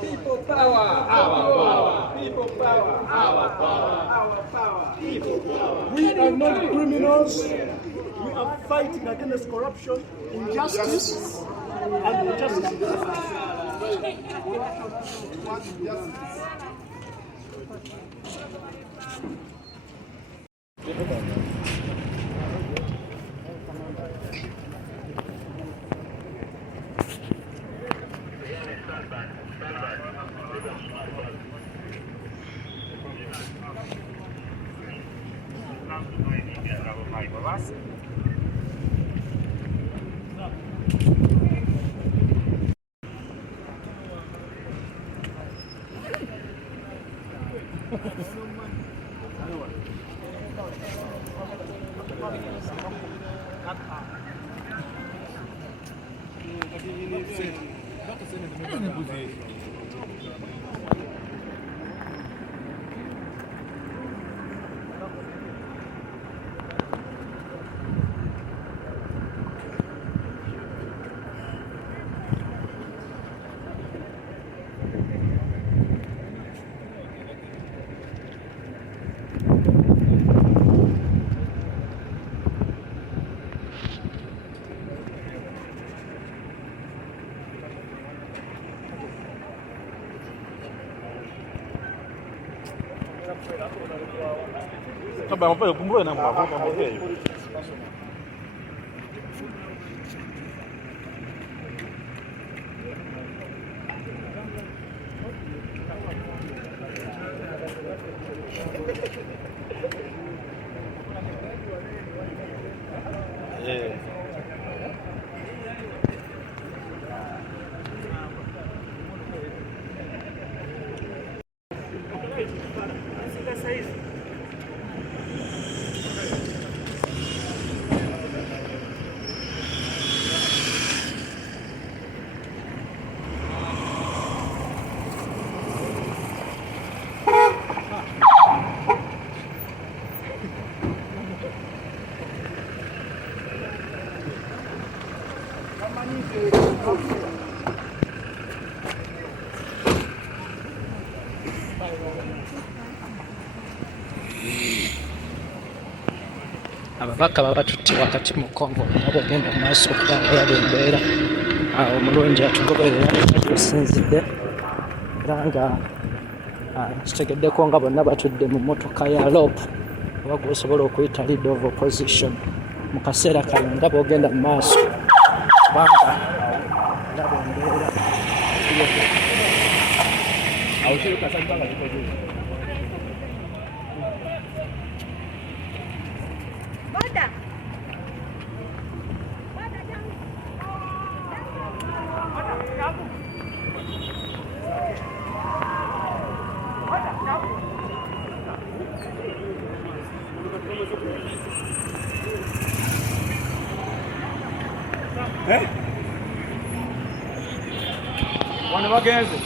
People power, our power. People power, our power. Our power. People power. We are not criminals. We are fighting against corruption, injustice, and injustice. Também vamos fazer não, vamos fazer. Ababaka babatutte wakati mu Kongo nabo genda mu maaso okubalaba embeera omulungi atugoberera tusinzidde era nga kitegeddeko nga bonna batudde mu mmotoka ya loopu oba gwosobola okuyita leader of opposition mu kaseera kano nga bwogenda mu maaso kubanga ndaba embeera Wano bagenze.